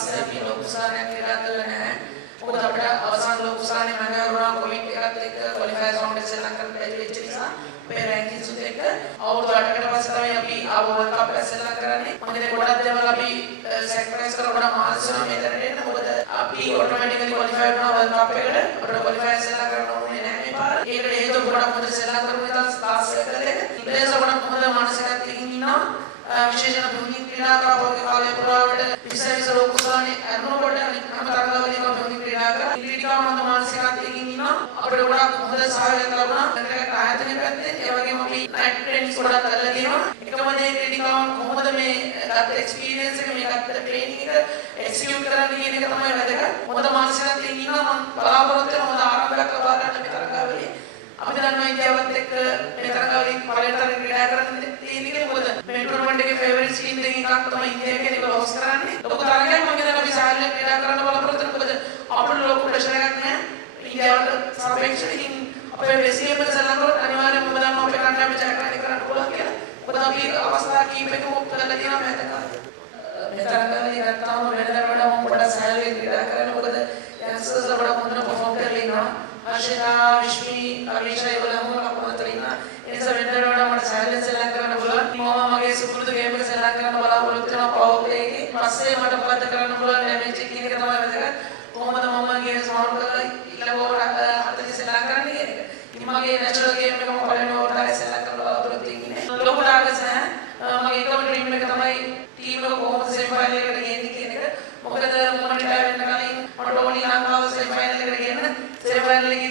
පස්සේ අපි ලොකු උසාවියක් ක්‍රීඩා කළේ නැහැ. මොකද අපිට අවසාන ලොකු උසාවියේ මැනවරුණා කොමිට් එකත් එක්ක ක්වොලිෆයර් රවුන්ඩ් එක ශ්‍රී ලංකාවට බැරි වෙච්ච නිසා අපේ රැන්කින්ස් උත් එක්ක අවුරුදු 8කට පස්සේ තමයි අපි ආව වර්ල්ඩ් කප් එක ශ්‍රී ලංකාවට කරන්නේ. මම හිතන්නේ ගොඩක් දේවල් අපි සැක්‍රිෆයිස් කරලා ගොඩක් මහන්සි වෙනවා මෙතනට එන්න. මොකද අපි ඔටෝමැටිකලි ක්වොලිෆයි වුණා වර්ල්ඩ් කප් එකට. අපිට ක්වොලිෆයර් ශ්‍රී ලංකාවට ඕනේ නැහැ මේ පාර. ඒකට හේතුව ගොඩක් හොඳ ශ්‍රී ලංකාවේ ඉඳන් ස්ටාර්ස් එකකට දෙක. ඉන්දියාවේ ගොඩක් හොඳ මානසිකත්වයකින් ඉන්නවා. විශේෂයෙන් දුන්නින් ක්‍රීඩාකාරවගේ කාලය පුරාවට විශේෂ ලෝක උසාවියේ අරමුණට හැම තරගවලදීම දුන්නින් ක්‍රීඩා කරා. ක්‍රීඩාකාරව හොඳ මානසිකත්වයකින් ඉන්නවා. අපිට ගොඩක් හොඳ සහයෝගයක් ලැබුණා. ඒකට ආයතනයේ පැත්තෙන් ඒ වගේම අපි නයිට් ට්‍රේනින්ග්ස් ගොඩක් කරලා තියෙනවා. එකම දේ ක්‍රීඩාකාරවන් කොහොමද මේ ගත්ත එක්ස්පීරියන්ස් එක මේ ගත්ත ට්‍රේනින්ග් එක එක්සිකියුට් කරන්න කියන එක තමයි වැදගත්. හොඳ මානසිකත්වයකින් ඉන්නවා. මම බලාපොරොත්තු වෙන හොඳ ආරම්භයක් ලබා ගන්න මේ තරගවලදී. අපි දන්නවා ඉන්දියාවත් එක්ක මේ තරගවලදී පළවෙනි ක්‍රීඩා කරන්න තියෙන්නේ මොකද මේ ටූර්නමන්ට් එකේ ෆේවරිට් ටීම් දෙකකින් එකක් තමයි ඉන්දියාව කියන්නේ ඒක හොස් කරන්නේ. ලොකු තරගයක් මම හිතනවා අපි සාහලෙන් ක්‍රීඩා කරන්න බලාපොරොත්තු වෙනවා. මොකද අපිට ලොකු ප්‍රෙෂර් එකක් නැහැ. ඉන්දියාවට සාපේක්ෂව ඉතින් අපේ වෙසියෙම සලකනකොට අනිවාර්යයෙන්ම මම දන්නවා අපේ කණ්ඩායම ජයග්‍රහණය කරන්න පුළුවන් කියලා. මොකද අපි අවස්ථා කීපයකම උත්තරලා තියෙනවා මේ තරගවලදී. මේ තරගවලදී ගත්තාම වෙනදාට වඩා මම පොඩ්ඩක් සාහලෙන් ක්‍රීඩා කරන්න. මොකද යන්ස්ටර්ස්ලා ගොඩක් හොඳට පර්ෆෝම් කරලා ඉන්නවා. ආශිතා විශ්මි අවිෂය වලම අපතේ ඉන්නවා. ඒ නිසා වෙනදාට වඩා මට සාහලෙන් සෙල්ලම් කරන්න පුළුවන්. මම මගේ සුපුරුදු ගේම් එක සෙල්ලම් කරන්න බලාපොරොත්තු වෙනවා පවර් ප්ලේ එකේ. පස්සේ මට මොකද කරන්න පුළුවන් ඩැමේජ් එක කියන එක තමයි වැදගත්. කොහොමද මම මගේ ස්මාර්ට් කරලා ඊළඟ ඕවර 40 සෙල්ලම් කරන්නේ කියන එක. ඉතින් මගේ නැචරල් ගේම් එක මම පළවෙනි ඕවර දාලා සෙල්ලම් කරන්න බලාපොරොත්තු වෙන්නේ. ලොකු ටාගට්ස් නැහැ. මගේ එකම ඩ්‍රීම් එක තමයි ටීම් එක කොහොමද සෙමි ෆයිනල් එකට ගේන්නේ කියන එක. මොකද මම රිටයර් වෙන්න කලින් මට ඕනි ලංකාව සෙමි ෆයිනල් එකට ගේන්න. සෙමි ෆයිනල් එකේ